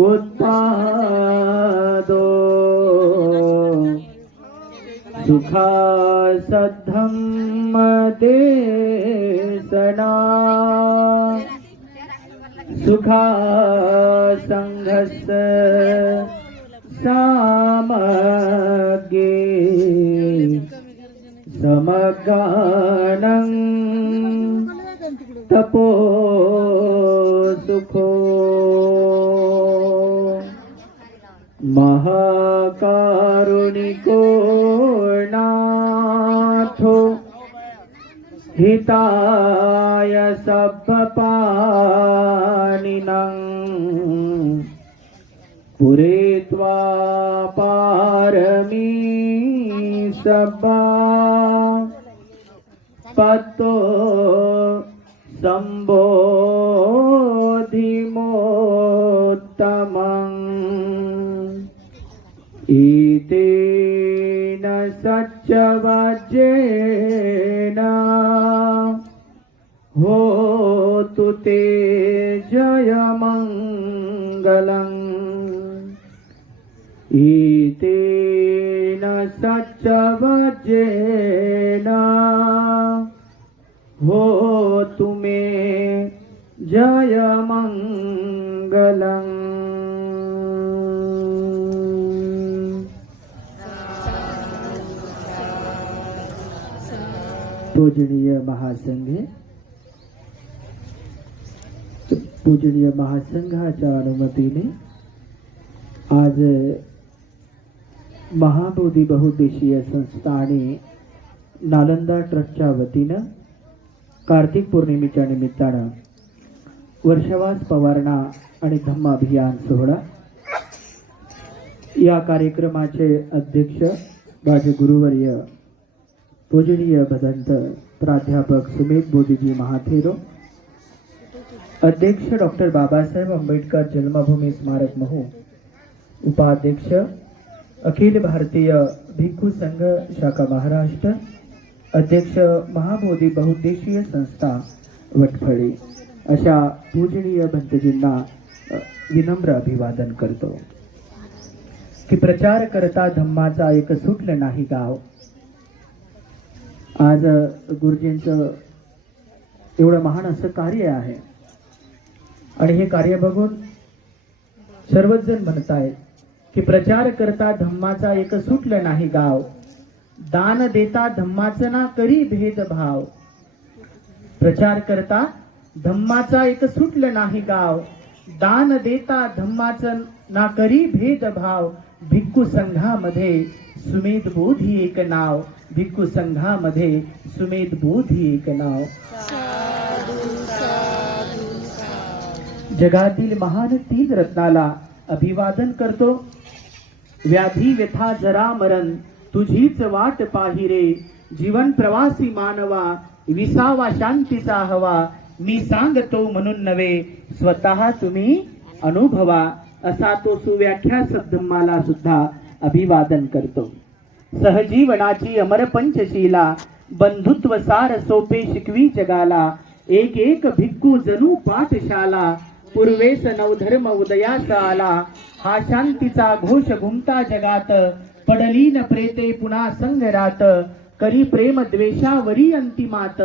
उत्पादो सुखा सद्धम्म देशना सुखा संघस्य सामगे समगानं तपो सुखो महाकारुणिको नाथो हिताय सब्बपानिनं पुरेत्वा पारमी सब्बा पतो संबोधिमोत्तमं इतेन सच्चवज्जेन होतु ते जयमङ्गलम् इतेन सच्चवज्जेन होतु मे जयमङ्गलम्। पूजनीय महासंघाच्या अनुमतीने आज महाबोधी बहुउद्देशीय संस्था आणि नालंदा ट्रस्टच्या वतीनं कार्तिक पौर्णिमेच्या निमित्तानं वर्षवास पवारणा आणि धम्म अभियान सोहळा या कार्यक्रमाचे अध्यक्ष माझे गुरुवर्य पूजनीय भदंत प्राध्यापक सुमेध बोधीजी महाथेरो, अध्यक्ष डॉक्टर बाबासाहेब आंबेडकर जन्मभूमी स्मारक महू, उपाध्यक्ष अखिल भारतीय भिक्खू संघ शाखा महाराष्ट्र, अध्यक्ष महाबोधी बहुउद्देशीय संस्था वटफळी अशा पूजनीय भंतजींना विनम्र अभिवादन करतो की प्रचार करता धम्माचा एक सुटलं नाही गाव। आज गुरुजींचं एवढं महान असं कार्य आहे आणि हे कार्य बघून सर्वच जण म्हणतायत की प्रचार करता धम्माचा एक सुटलं नाही गाव, दान देता धम्माचं ना करी भेदभाव। प्रचार करता धम्माचा एक सुटलं नाही गाव, दान देता धम्माचं ना करी भेदभाव। भिक्खू संघामध्ये सुमेध बोधी एक नाव, भिक्खू संघामध्ये सुमेध बोधी एक नाव। जगातील महान 3 रत्नाला अभिवादन करतो। व्याधी व्यथा जरा मरण तुझीच वाट पाही रे, जीवन प्रवासी मानवा विसावा शांतीचा हवा। मी सांगतो म्हणून नव्हे स्वतः तुम्ही अनुभवा, असा तो सुव्याख्या सद्धम्माला सुद्धा अभिवादन करतो। सहजीवनाची अमर पंचशीला बंधुत्व सार सोपे शिकवी जगाला, एक एक भिक्खू जणू पाठशाला। पूर्वेस नवधर्म उदयास आला, हा शांतीचा घोष घुमता जगात। पडली न प्रेते पुन्हा संघरात, करी प्रेम द्वेषावरी अंतिमात।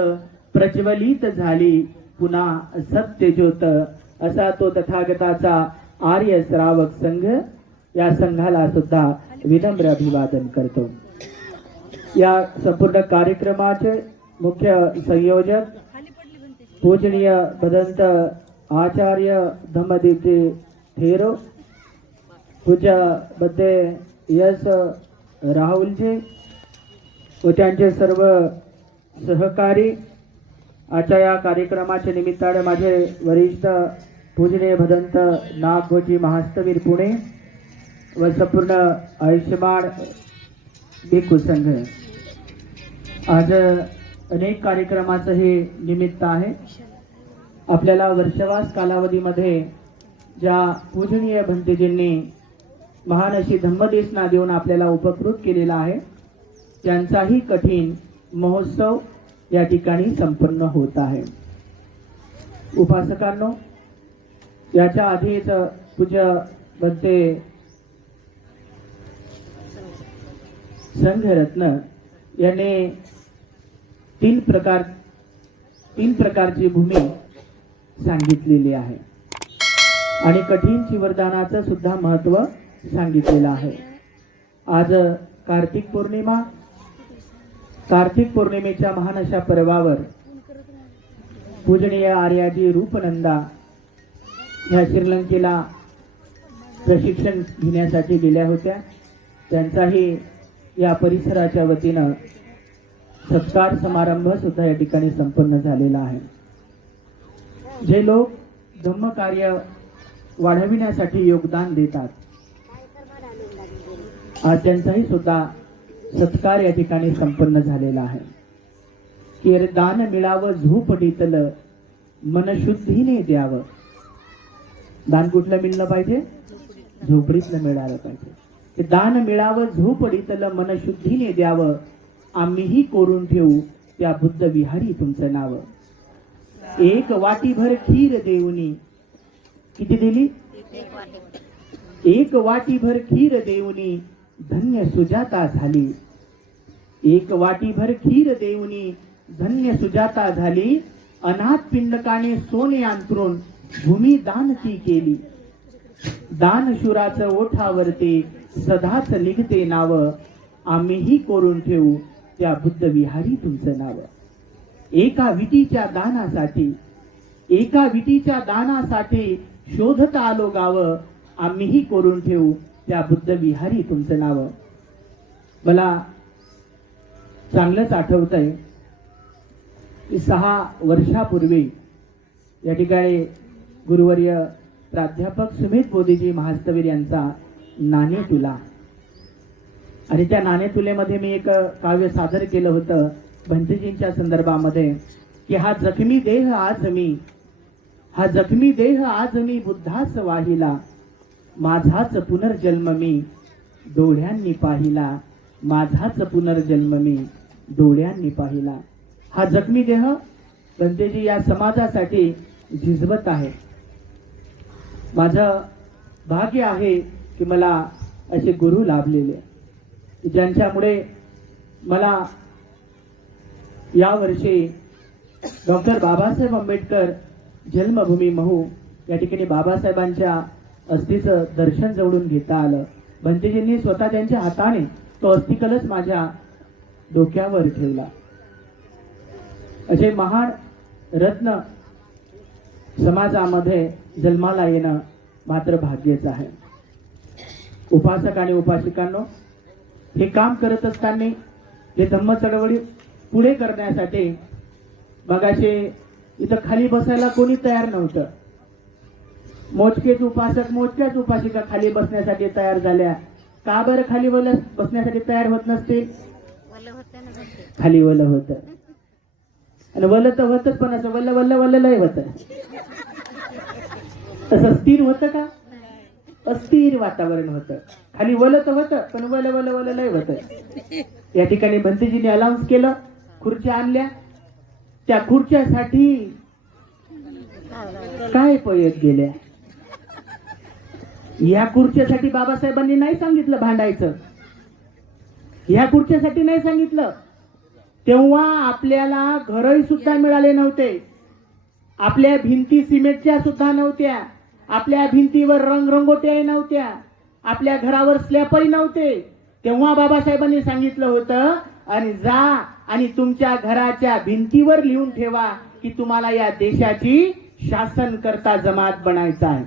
प्रज्वलित झाली पुन्हा सत्य ज्योत, असा तो तथागताचा आर्य श्रावक संघ या संघाला सुद्धा विनम्र अभिवादन करतो। या संपूर्ण कार्यक्रमाचे मुख्य संयोजक पूजनीय भदंत आचार्य धम्मदीपजी थेरो, पूज्य बद्दे यश राहुलजी व त्यांचे सर्व सहकारी। आजच्या या कार्यक्रमाच्या निमित्ताने माझे वरिष्ठ पूजनीय भदंत नागोजी महास्तवीर पुणे व संपूर्ण आयुष्यमान भिक्खू संघ, आज अनेक कार्यक्रमाचं हे निमित्त आहे। आपल्याला वर्षवास कालावधीमध्ये ज्या पूजनीय भंतेजींनी महान अशी धम्मदेशना देऊन आपल्याला उपकृत केलेला आहे, त्यांचाही कठीण महोत्सव या ठिकाणी संपन्न होत आहे. उपासकांनो, याच्या आधीच पूज्य भंते संघरत्न याने तीन प्रकारची भूमी सांगितलेली आहे आणि कठीण चिवरदानाचं सुद्धा महत्व सांगितलेलं आहे. आज कार्तिक पौर्णिमा, कार्तिक पौर्णिमेच्या महान अशा पर्वावर पूजनीय आर्याजी रूपनंदा ह्या श्रीलंकेला प्रशिक्षण घेण्यासाठी गेल्या होत्या. त्यांचाही या परिसराच्या वतीनं सत्कार समारंभ सुद्धा या ठिकाणी संपन्न झालेला आहे. जे लोक धम्म कार्य वाढविण्यासाठी योगदान देतात, आज त्यांचाही सुद्धा सत्कार या ठिकाणी संपन्न झालेला आहे. की दान मिळावं झोपडीतल मनशुद्धीने द्यावं. दान कुठलं मिळलं पाहिजे? झोपडीतलं मिळालं पाहिजे. ते दान मिळावं झोपडीतल मनशुद्धीने द्यावं. आम्हीही कोरून ठेवू त्या बुद्ध विहारी तुमचं नाव. एक वाटीभर खीर देऊनी, किती दिली? एक वाटीभर खीर देऊनी धन्य सुजाता झाली. एक वाटीभर खीर देऊनी धन्य सुजाता झाली. अनाथ पिंडकाने सोने अंतरून भूमी दान ती केली. दानशुराचं ओठावरते सदाच लिखते नाव. आम्हीही कोरून ठेवू त्या बुद्ध विहारी तुमचं नाव. एका विटीच्या दानासाठी शोधत आलो गाव. आम्हीही कोरून ठेवू त्या बुद्ध विहारी तुमचं नाव. मला चांगलंच आठवतंय की 6 वर्षापूर्वी या ठिकाणी गुरुवर्य प्राध्यापक सुमित बोधीजी महास्तवीर यांचा नाणेतुला, आणि त्या नाणेतुलेमध्ये मी एक काव्य सादर केलं होतं भंतेजींच्या संदर्भामध्ये की हा जखमी देह आज मी बुद्धाच वाहिला. माझाच पुनर्जन्म मी डोळ्यांनी पाहिला. माझाच पुनर्जन्म मी डोळ्यांनी पाहिला. हा जखमी देह भंतेजी या समाजासाठी झिजवत आहे. माझं भाग्य आहे की मला असे गुरु लाभलेले, ज्यांच्यामुळे मला यावर्षी डॉक्टर बाबासाहेब आंबेडकर जन्मभूमी महू या ठिकाणी बाबासाहेबांच्या अस्थीचं दर्शन जवळून घेता आलं. भंतेजींनी स्वतः त्यांच्या हाताने तो अस्थिकलश माझ्या डोक्यावर ठेवला. असे महान रत्न समाजामध्ये जन्माला येणं मात्र भाग्यच आहे. उपासक आणि उपासिकांनो, हे काम करत असताना हे धम्म चळवळी पुढे करण्यासाठी मगाशी इथं खाली बसायला कोणी तयार नव्हतं. मोजकेच उपासक, मोजक्याच उपासिका खाली बसण्यासाठी तयार झाल्या. का बरं खाली बसण्यासाठी तयार होत नसतील? खाली वलं होतं, आणि वलं तर होतच, पण असं वल्ल वल्ल वल्ल लय होत. तसं स्थिर होतं का? अस्थिर वातावरण होतं. खाली वलं तर होतं, पण वल वल वल लय होत. या ठिकाणी भंतेजींनी अनाउन्स केलं, खुर्च्या आणल्या. त्या खुर्च्यासाठी काय पयत गेल्या. या खुर्च्यासाठी बाबासाहेबांनी नाही सांगितलं भांडायचं. ह्या खुर्च्यासाठी नाही सांगितलं. तेव्हा आपल्याला घरही सुद्धा मिळाले नव्हते. आपल्या भिंती सिमेंटच्या सुद्धा नव्हत्या. आपल्या भिंतीवर रंगरंगोट्याही नव्हत्या. आपल्या घरावर स्लॅपही नव्हते. तेव्हा बाबासाहेबांनी सांगितलं होतं, आणि जा आणि तुमच्या घराच्या भिंतीवर लिहून ठेवा की तुम्हाला या देशाची शासन करता जमात बनायचं आहे.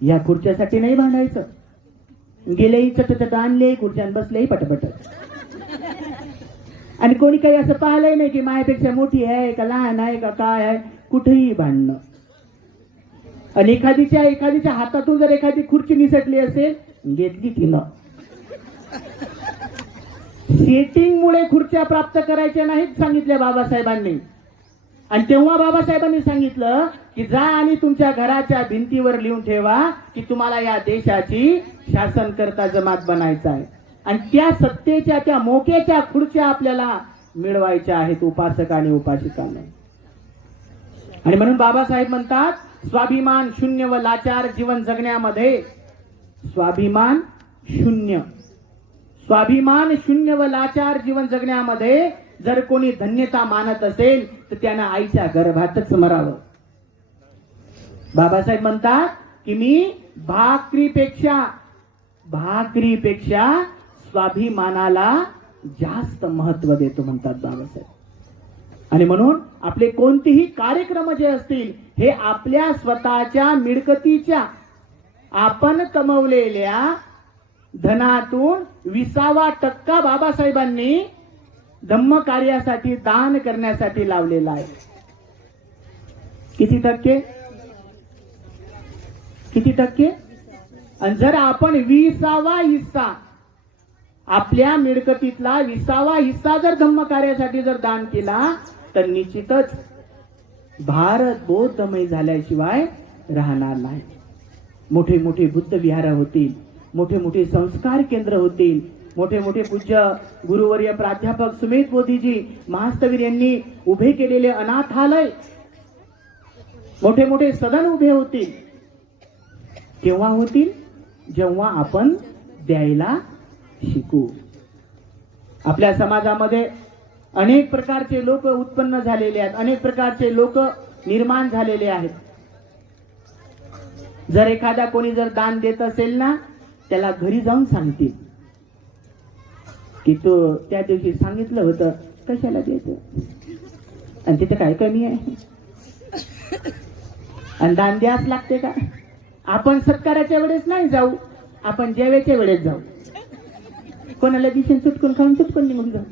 या खुर्च्यासाठी नाही भांडायचं. गेलेही चटचट, आणलेही खुर्च्यान, बसलेही पटपट. आणि कोणी काही असं पाहिलंय नाही की मायापेक्षा मोठी आहे का लहान आहे का काय आहे. कुठेही भांडणं. आणि एखादीच्या हातातून जर एखादी खुर्ची निसटली असेल, घेतली तिनं. सेटिंग मुळे खुर्च्या प्राप्त करायच्या नाहीत सांगितल्या बाबासाहेबांनी. आणि तेव्हा बाबासाहेबांनी सांगितलं की जा आणि तुमच्या घराच्या भिंतीवर लिहून ठेवा की तुम्हाला या देशाची शासनकर्ता जमात बनायचा आहे आणि त्या सत्तेच्या त्या मोक्याच्या खुर्च्या आपल्याला मिळवायच्या आहेत उपासक आणि उपासिकांना. आणि म्हणून बाबासाहेब म्हणतात स्वाभिमान शून्य व लाचार जीवन जगण्यामध्ये स्वाभिमान शून्य व लाचार जीवन जगण्यामध्ये जर कोणी धन्यता मानत असेल तर त्यानं आईच्या गर्भातच मरावं. बाबासाहेब म्हणतात की मी भाकरीपेक्षा स्वाभिमानाला जास्त महत्व देतो म्हणतात बाबासाहेब. आणि म्हणून आपले कोणतेही कार्यक्रम जे असतील हे आपल्या स्वतःच्या मिळकतीच्या आपण कमवलेल्या धनातून 20% बाबासाहेबांनी धम्म कार्यासाठी दान करण्यासाठी लावलेला आहे. किती टक्के? आणि जर आपण 20वा हिस्सा आपल्या मिळकतीतला 20वा हिस्सा जर धम्म कार्यासाठी जर दान केला तर निश्चितच भारत बौद्धमय झाल्याशिवाय राहणार नाही. मोठे मोठे बुद्ध विहार होतील, मोठे मोठे संस्कार केंद्र होतील, मोठे मोठे पूज्य गुरुवर्य प्राध्यापक सुमेध बोधीजी महास्तवीर यांनी उभे केलेले अनाथालय, मोठे मोठे सदन उभे होतील. केव्हा होतील? जेव्हा आपण द्यायला शिकू. आपल्या समाजामध्ये अनेक प्रकारचे लोक उत्पन्न झालेले आहेत, अनेक प्रकारचे लोक निर्माण झालेले आहेत. जर एखादा कोणी जर दान देत असेल ना त्याला घरी जाऊन सांगतील की तो त्या दिवशी सांगितलं होतं कशाला द्यायचं आणि तिथे काय कमी आहे आणि दान द्यास लागते का? आपण सत्काराच्या वेळेस नाही जाऊ, आपण जेवायच्या वेळेस जाऊ. कोणाला दिशेन चुटकून खाऊन चुटकून निघून जाऊ.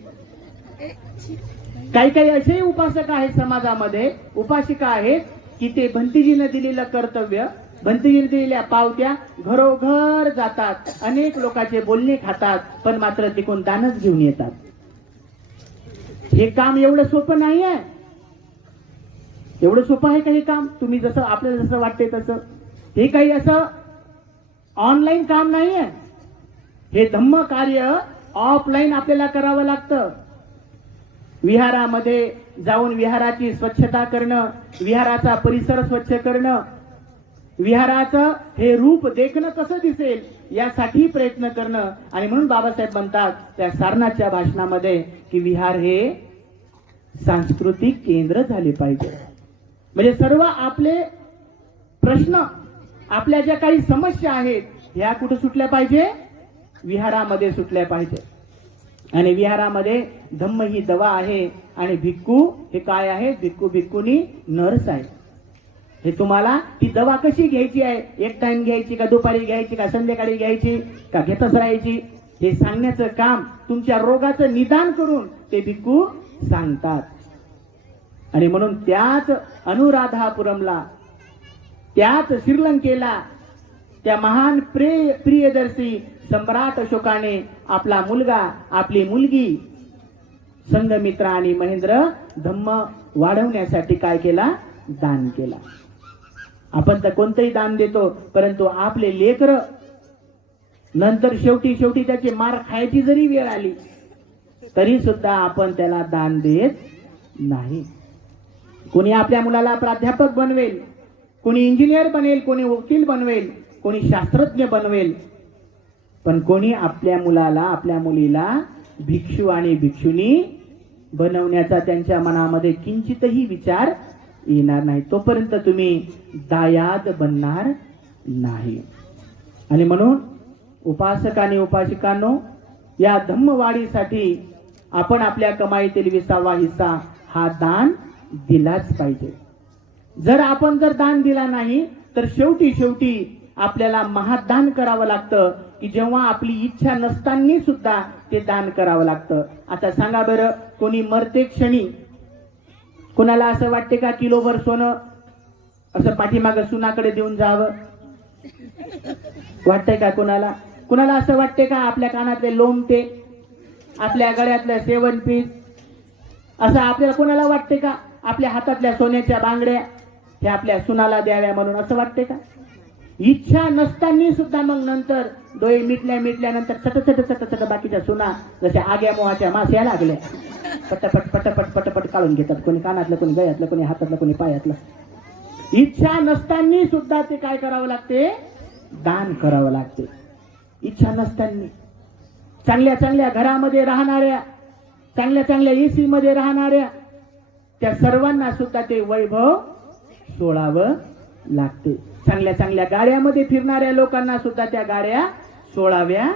काही काही असे उपासक आहेत समाजामध्ये, उपासिका आहेत की ते भंतीजीने दिलेलं कर्तव्य, भंतीजीने दिलेल्या पावत्या घरोघर जातात, अनेक लोकांचे बोलणे खातात, पण मात्र तिकडून दानच घेऊन येतात. हे काम एवढं सोपं नाही आहे. एवढं सोपं आहे का हे काम? तुम्ही जसं आपल्याला जसं वाटते तसं हे काही असं ऑनलाईन काम नाही आहे. हे धम्म कार्य ऑफलाईन आपल्याला करावं लागतं. विहारामध्ये जाऊन विहाराची स्वच्छता करणं, विहाराचा परिसर स्वच्छ करणं, विहाराचं हे रूप देखणं कसं दिसेल यासाठी प्रयत्न करणं. आणि म्हणून बाबासाहेब म्हणतात त्या सारनाथच्या भाषणामध्ये की विहार हे सांस्कृतिक केंद्र झाले पाहिजे. म्हणजे सर्व आपले प्रश्न, आपल्या ज्या काही समस्या आहेत ह्या कुठे सुटल्या पाहिजे? विहारामध्ये सुटल्या पाहिजे. आणि विहारामध्ये धम्म ही दवा आहे आणि भिक्खू हे काय आहे? भिक्खू भिक्खुनी नर्स आहे. हे तुम्हाला ती दवा कशी घ्यायची आहे, एक टाइम घ्यायची का, दुपारी घ्यायची का, संध्याकाळी घ्यायची का, घेतच राहायची, हे सांगण्याचं काम, तुमच्या रोगाचं निदान करून ते भिक्खू सांगतात. आणि म्हणून त्याच अनुराधापुरमला, त्याच श्रीलंकेला त्या महान प्रियदर्शी सम्राट अशोकाने आपला मुलगा, आपली मुलगी संघमित्रा आणि महेंद्र धम्म वाढवण्यासाठी काय केला? दान केला. आपण तर कोणतंही दान देतो, परंतु आपले लेकर नंतर शेवटी त्याचे मार खायची जरी वेळ आली तरी सुद्धा आपण त्याला दान देत नाही. कोणी आपल्या मुलाला प्राध्यापक बनवेल, कोणी इंजिनियर बनेल, कोणी वकील बनवेल, कोणी शास्त्रज्ञ बनवेल, पण कोणी आपल्या मुलाला, आपल्या मुलीला भिक्षू आणि भिक्षुणी बनवण्याचा त्यांच्या मनामध्ये किंचितही विचार येणार नाही. तोपर्यंत तुम्ही दायाद बनणार नाही. आणि म्हणून उपासक आणि उपासिकांनो, या धम्मवाढीसाठी आपण आपल्या कमाईतील 20वा हिस्सा हा दान दिलाच पाहिजे. जर आपण दान दिला नाही तर शेवटी आपल्याला महादान करावं लागतं की जेव्हा आपली इच्छा नसताना सुद्धा ते दान करावं लागतं. आता सांगा बरं, कोणी मरते क्षणी कोणाला असं वाटते का किलोभर सोनं असं पाठीमागं सुनाकडे देऊन जावं? वाटतंय का कोणाला? कोणाला असं वाटते का आपल्या कानातले लोमटे, आपल्या गळ्यातलं 7 पीस असं आपल्याला कोणाला वाटते का? आपल्या हातातल्या सोन्याच्या बांगड्या ह्या आपल्या सुनाला द्याव्या म्हणून असं वाटते का? इच्छा नसताना सुद्धा मग नंतर डोळे मिटल्यानंतर चट बाकीच्या सुना जशा आग्या मोहाच्या माश्या लागल्या पटपट काढून घेतात. कोणी कानातलं, कोणी गळ्यातलं, कोणी हातातलं, कोणी पायातलं. इच्छा नसताना सुद्धा ते काय करावं लागते? दान करावं लागते. इच्छा नसताना चांगल्या घरामध्ये राहणाऱ्या, चांगल्या एसी मध्ये राहणाऱ्या त्या सर्वांना सुद्धा ते वैभव सोडावं लागते. चांगल्या गाड्यामध्ये फिरणाऱ्या लोकांना सुद्धा त्या गाड्या सोडाव्या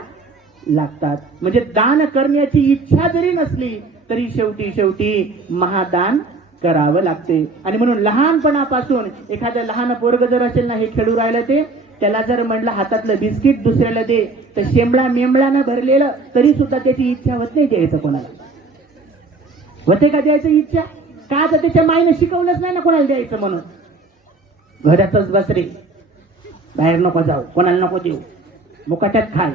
लागतात. म्हणजे दान करण्याची इच्छा जरी नसली तरी शेवटी महादान करावं लागते. आणि म्हणून लहानपणापासून एखादं लहान पोरग जर असेल ना, हे खेळू राहिलं, ते त्याला जर म्हणलं हातातलं बिस्किट दुसऱ्याला दे, तर शेंबळा मेंबळानं भरलेलं तरी सुद्धा त्याची इच्छा होत नाही द्यायचं कोणाला. होते का द्यायचं इच्छा? का? तर त्याच्या माईनं शिकवलंच नाही ना कोणाला द्यायचं म्हणून. घरातच बस रे, बाहेर नको जाऊ, कोणाला नको देऊ, मुकाट्यात खाय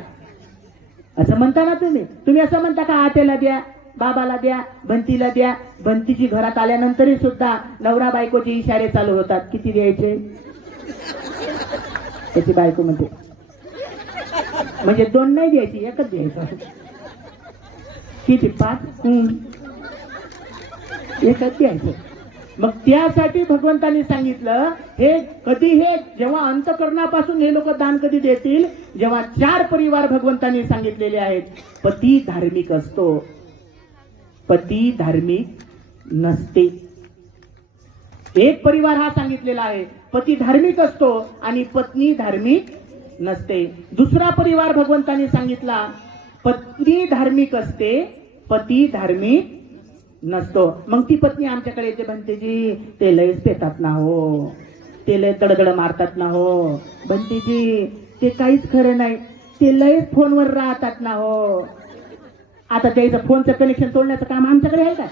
असं म्हणता ना तुम्ही असं म्हणता का? आत्याला द्या, बाबाला द्या, बंतीला द्या. बंतीची घरात आल्यानंतरही सुद्धा नवरा बायकोचे इशारे चालू होतात. किती द्यायचे? त्याची बायको म्हणते म्हणजे 2 नाही द्यायची, 1च द्यायचं. किती? 5? 1च द्यायचं. मग त्यासाठी भगवंतांनी सांगितलं, हे जेव्हा अंतःकरणापासून हे लोक दान कधी देतील, जेव्हा 4 परिवार भगवंतांनी सांगितलेले आहेत. पती धार्मिक असतो, पती धार्मिक नसते. एक परिवार हा सांगितलेला आहे, पती धार्मिक असतो आणि पत्नी धार्मिक नसते. दुसरा परिवार भगवंतांनी सांगितला, पत्नी धार्मिक असते, पती धार्मिक नसतो. मग ती पत्नी आमच्याकडे येते, बंतेजी ते लयच पेतात ना हो, ते लय दडदड मारतात ना हो, बंतेजी ते काहीच खरं नाही, ते लयच फोनवर राहतात ना हो. आता त्याचं फोनचं कनेक्शन तोडण्याचं काम आमच्याकडे आहे का?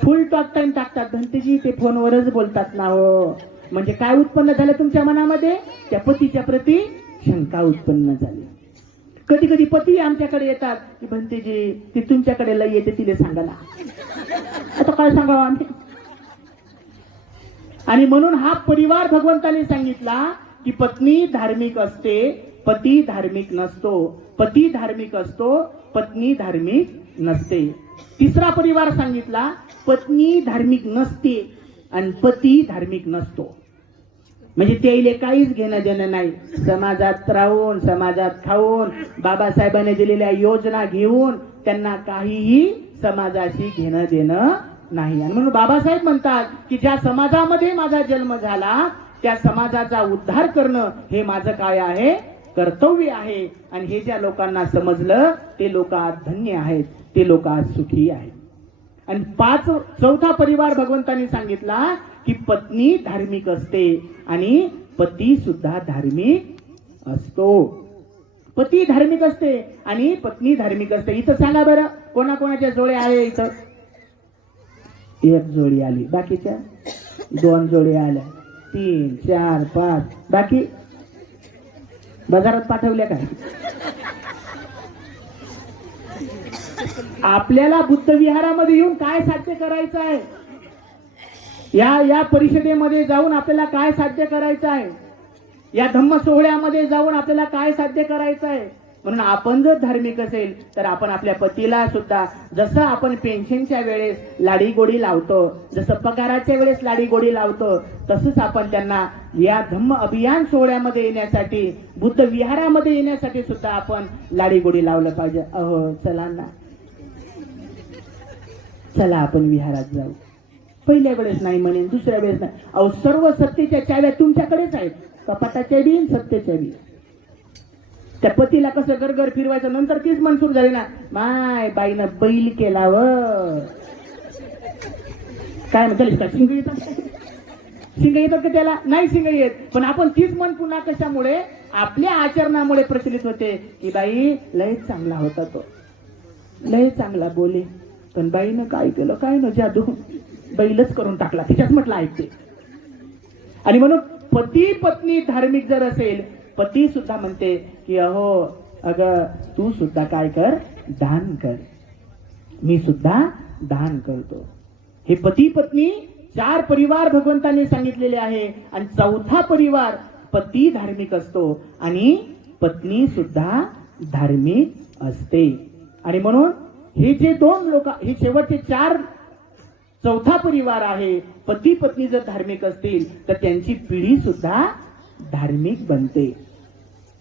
फुल टॉक टाइम टाकतात, बंतेजी ते फोनवरच बोलतात ना हो. म्हणजे काय उत्पन्न झालं तुमच्या मनामध्ये? त्या पतीच्या प्रती शंका उत्पन्न झाली. कधी पती आमच्याकडे येतात की बंतेजी ती तुमच्याकडे लय येते, तिला सांगा ना. आता काय सांगावं आम्ही? आणि म्हणून हा परिवार भगवंताने सांगितला की पत्नी धार्मिक असते, पती धार्मिक नसतो. पती धार्मिक असतो, पत्नी धार्मिक नसते. तिसरा परिवार सांगितला, पत्नी धार्मिक नसते आणि पती धार्मिक नसतो. म्हणजे त्याला काहीच घेणं देणं नाही. समाजात राहून, समाजात खाऊन, बाबासाहेबांनी दिलेल्या योजना घेऊन त्यांना काहीही समाजाशी घेणं देणं नाही. आणि म्हणून बाबासाहेब म्हणतात की ज्या समाजामध्ये माझा जन्म झाला त्या समाजाचा उद्धार करणं हे माझं काय आहे? कर्तव्य आहे. आणि हे ज्या लोकांना समजलं ते लोक आज धन्य आहेत, ते लोक आज सुखी आहेत. आणि चौथा परिवार भगवंतांनी सांगितला की पत्नी धार्मिक असते आणि पती सुद्धा धार्मिक असतो. पती धार्मिक असते आणि पत्नी धार्मिक असते. इथं सांगा बरं, कोणाकोणाच्या जोड्या आहे इथं? 1 जोडी आली, बाकीच्या 2 जोड्या आल्या, 3, 4, 5, बाकी बाजारात पाठवल्या काय? आपल्याला बुद्ध विहारामध्ये येऊन काय साध्य करायचं आहे? या परिषदेमध्ये जाऊन आपल्याला काय साध्य करायचं आहे? या धम्म सोहळ्यामध्ये जाऊन आपल्याला काय साध्य करायचं आहे? म्हणून आपण जर धार्मिक असेल तर आपण आपल्या पतीला सुद्धा जसं आपण पेन्शनच्या वेळेस लाडी गोडी लावतो, जसं पगाराच्या वेळेस लाडी गोडी लावतो, तसंच आपण त्यांना या धम्म अभियान सोहळ्यामध्ये येण्यासाठी, बुद्ध विहारामध्ये येण्यासाठी सुद्धा आपण लाडी गोडी लावलं पाहिजे. अहो चला ना, चला आपण विहारात जाऊ. पहिल्या वेळेस नाही म्हणेन, दुसऱ्या वेळेस नाही. अहो सर्व सत्तेच्या चाव्या तुमच्याकडेच आहेत, कपाटाच्या बी सत्तेच्या बी. त्या पतीला कसं गरगर फिरवायचं, नंतर तीच मनसूर झाली ना, माय बाईनं बैल केला व काय म्हणतात का, शिंग येतात, शिंग येतात का त्याला? नाही शिंग येत. पण आपण तीच मन पुन्हा कशामुळे? आपल्या आचरणामुळे प्रचलित होते की बाई लय चांगला होता, तो लय चांगला बोले, पण बाईनं काय केलं काय न जादू, बैलच करून टाकला, तिच्याच म्हटलं ऐकते. आणि म्हणून पती पत्नी धार्मिक जर असेल, पती सुद्धा म्हणते की अहो अगं तू सुद्धा काय कर, दान कर, मी सुद्धा दान करतो. हे पती पत्नी 4 परिवार भगवंतांनी सांगितलेले आहे आणि 4था परिवार पती धार्मिक असतो आणि पत्नी सुद्धा धार्मिक असते. आणि म्हणून हे जे 2 लोक, हे शेवटचे 4था परिवार आहे. पती पत्नी जर धार्मिक असतील तर त्यांची पिढी सुद्धा धार्मिक बनते.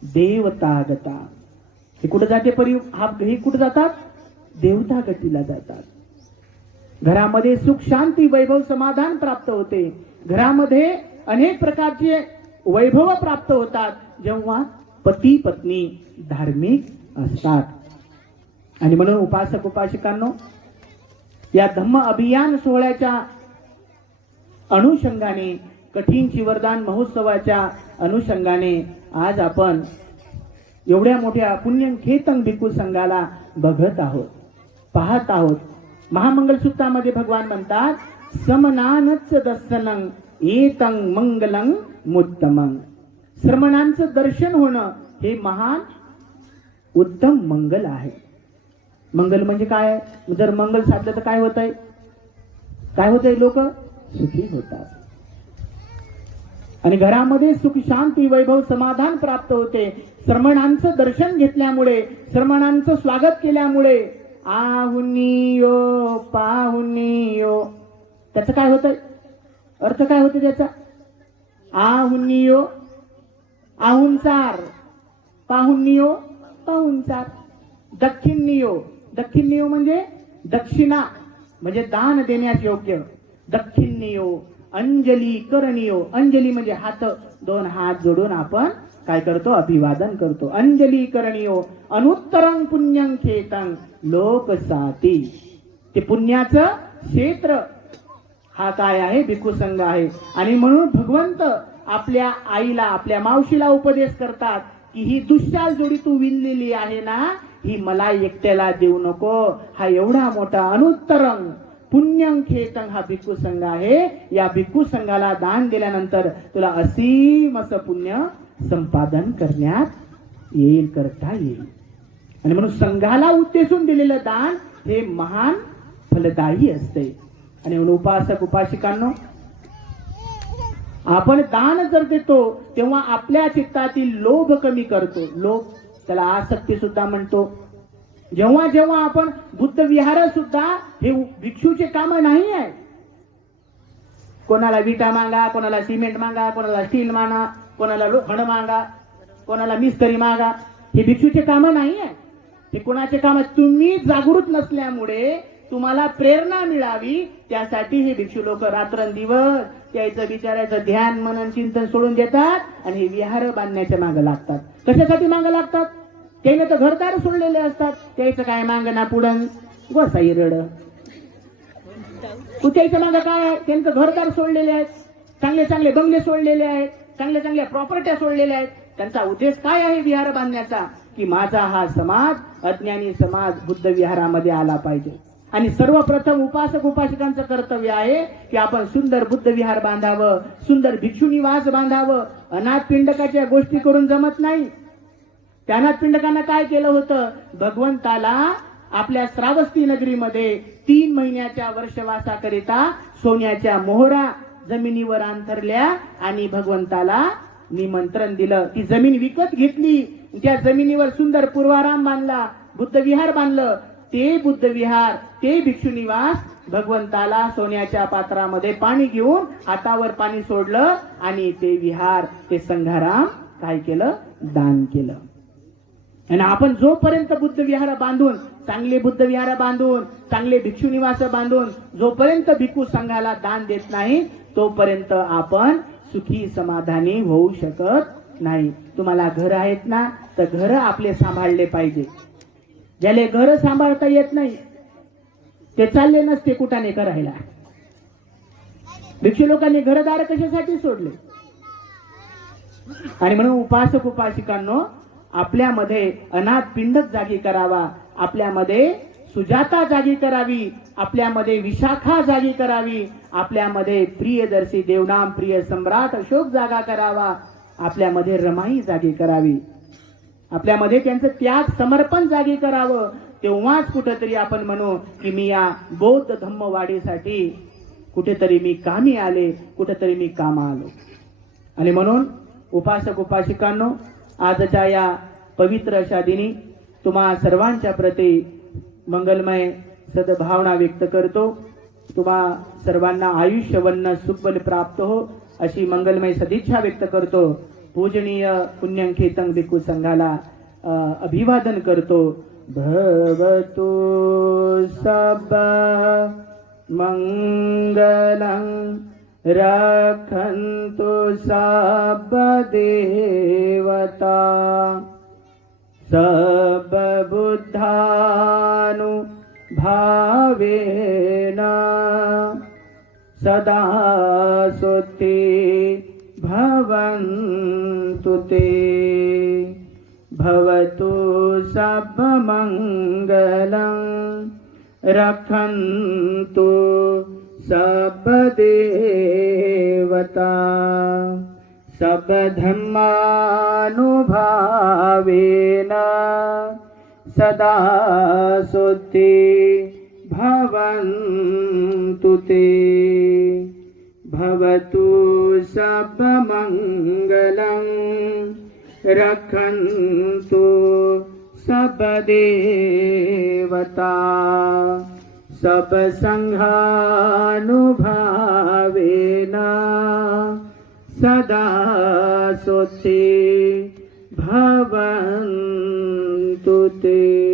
देवतागता, हे कुठे जाते हे कुठे जातात? देवता गतीला जातात. घरामध्ये सुख शांती वैभव समाधान प्राप्त होते. घरामध्ये अनेक प्रकारचे वैभव प्राप्त होतात जेव्हा पती पत्नी धार्मिक असतात. आणि म्हणून उपासक उपासिकांनो, या धम्म अभियान सोहळ्याच्या अनुषंगाने, कठीण चिवरदान महोत्सवाच्या अनुषंगाने आज आपण एवढ्या मोठ्या पुण्यखेतन भिक्खू संघाला बघत आहोत, पाहत आहोत. महामंगल सूत्रामध्ये भगवान म्हणतात, समनानच दर्शनं एतं मंगलं मुत्तमं. श्रमणांचं दर्शन होणं हे महान उत्तम मंगल आहे. मंगल म्हणजे काय? जर मंगल साधलं तर काय होतंय? काय होतंय? लोक सुखी होतात आणि घरामध्ये सुख शांती वैभव समाधान प्राप्त होते. श्रमणांचं दर्शन घेतल्यामुळे, श्रमणांचं स्वागत केल्यामुळे आहुनियो पाहुनियो, त्याचं काय होतंय? अर्थ काय होते त्याचा? आहुनियो आहुंचार, पाहुनियो पाहुंचार. दक्षिणनियो, दक्षिणनियो म्हणजे दक्षिणा, म्हणजे दान देण्यास योग्य. दक्षिणनियो अंजली करणियो, अंजली म्हणजे हात, 2 हात जोडून आपण काय करतो? अभिवादन करतो. अंजली करणियो अनुत्तरं पुण्यं खेतं लोकसाती. ते पुण्याचं क्षेत्र हा काय आहे? भिक्खू संघ आहे. आणि म्हणून भगवंत आपल्या आईला, आपल्या मावशीला उपदेश करतात की ही दुष्टाल जोडी तू विणलेली आहे ना, ही मला एकट्याला देऊ नको. हा एवढा मोठा अनुत्तरं पुण्यं खेतं हा भिक्खू संघ आहे. या भिक्खू संघाला दान दिल्यानंतर तुला असीम असं पुण्य संपादन करण्यात येईल, करता येईल. आणि म्हणून संघाला उद्देशून दिलेलं दान हे महान फलदायी असते. आणि म्हणून उपासक उपासिकांनो, आपण दान जर देतो तेव्हा आपल्या चित्तातील लोभ कमी करतो. लोभ, त्याला आसक्ती सुद्धा म्हणतो. जेव्हा जेव्हा आपण बुद्ध विहार सुद्धा हे भिक्षूचे काम नाही आहे. कोणाला विटा मागा, कोणाला सिमेंट मागा, कोणाला स्टील मागा, कोणाला लोखंड मागा, कोणाला मिस्त्री मागा, हे भिक्षूचे काम नाही आहे. हे कोणाचे काम? तुम्ही जागृत नसल्यामुळे तुम्हाला प्रेरणा मिळावी त्यासाठी हे भिक्षू लोक रात्रंदिवस त्याचं बिचारायचं ध्यान मनन चिंतन सोडून देतात आणि हे विहार बांधण्याच्या मागे लागतात. कशासाठी मागे लागतात? त्याने तर घरदार सोडलेले असतात. त्याचं काय मागणा पुढं गोसाई रड, त्याच्या मागं काय आहे? त्यांचं घरदार सोडलेले आहेत, चांगले चांगले बंगले सोडलेले आहेत, चांगल्या चांगल्या प्रॉपर्ट्या सोडलेल्या आहेत. त्यांचा उद्देश काय आहे विहार बांधण्याचा? की माझा हा समाज, अज्ञानी समाज बुद्ध विहारामध्ये आला पाहिजे. आणि सर्वप्रथम उपासक उपासिकांचं कर्तव्य आहे की आपण सुंदर बुद्ध विहार बांधावं, सुंदर भिक्षू निवास बांधावं. अनाथ पिंडकाच्या गोष्टी करून जमत नाही. त्या अनाथ पिंडकांना काय केलं होतं? भगवंताला आपल्या श्रावस्ती नगरीमध्ये 3 महिन्याच्या वर्षवासाकरिता सोन्याच्या मोहरा जमिनीवर अंतरल्या आणि भगवंताला निमंत्रण दिलं. ती जमीन विकत घेतली, त्या जमिनीवर सुंदर पूर्वाराम बांधला, बुद्ध विहार बांधलं. ते बुद्ध विहार, ते भिक्षू निवास भगवंताला सोन्याच्या पात्रामध्ये पाणी घेऊन हातावर पाणी सोडलं आणि ते विहार, ते संघाराम काय केलं? दान केलं. आणि आपण जोपर्यंत बुद्ध विहार बांधून, चांगले बुद्ध विहार बांधून, चांगले भिक्षू निवास बांधून जोपर्यंत भिक्खू संघाला दान देत नाही तोपर्यंत आपण सुखी समाधानी होऊ शकत नाही. तुम्हाला घर आहेत ना, तर घर आपले सांभाळले पाहिजे. ज्याले घर सांभाळता येत नाही ते चालले नसते कुठाने करायला. भिक्षू लोकांनी घरदार कशासाठी सोडले? आणि म्हणून उपासक उपासिकांनो, आपल्यामध्ये अनाथ पिंडक जागी करावा, आपल्यामध्ये सुजाता जागी करावी, आपल्यामध्ये विशाखा जागी करावी, आपल्यामध्ये प्रियदर्शी देवनाम प्रिय सम्राट अशोक जागा करावा, आपल्यामध्ये रमाई जागी करावी, आपल्यामध्ये त्यांचं त्याग समर्पण जागी करावं. तेव्हाच कुठंतरी आपण म्हणू की मी या बौद्ध धम्मवाढीसाठी कुठेतरी मी कामी आले, कुठेतरी मी कामा आलो. आणि म्हणून उपासक उपासिकांनो, आजच्या या पवित्र अशा दिनी तुम्हा सर्वांच्या प्रती मंगलमय सद्भावना व्यक्त करतो. तुम्हा सर्वांना आयुष्य वन्न सुखबल प्राप्त हो अशी मंगलमय सदिच्छा व्यक्त करतो. पूजनीय पुण्यंकितं भिक्खू संघाला अभिवादन करतो. भवतु सब मंगलं रक्षन्तु सब देवता सब बुद्धानुभावेन सदा सुते भवन्तु ते. भवतु सब मंगलं रक्षन्तु सब देवता सब धम्मानुभावेन सदा सुते भवन्तु ते. भवतु सब मंगलं रक्षन्तु सब देवता सब संघानुभावेन सदा सुते भवन्तु ते.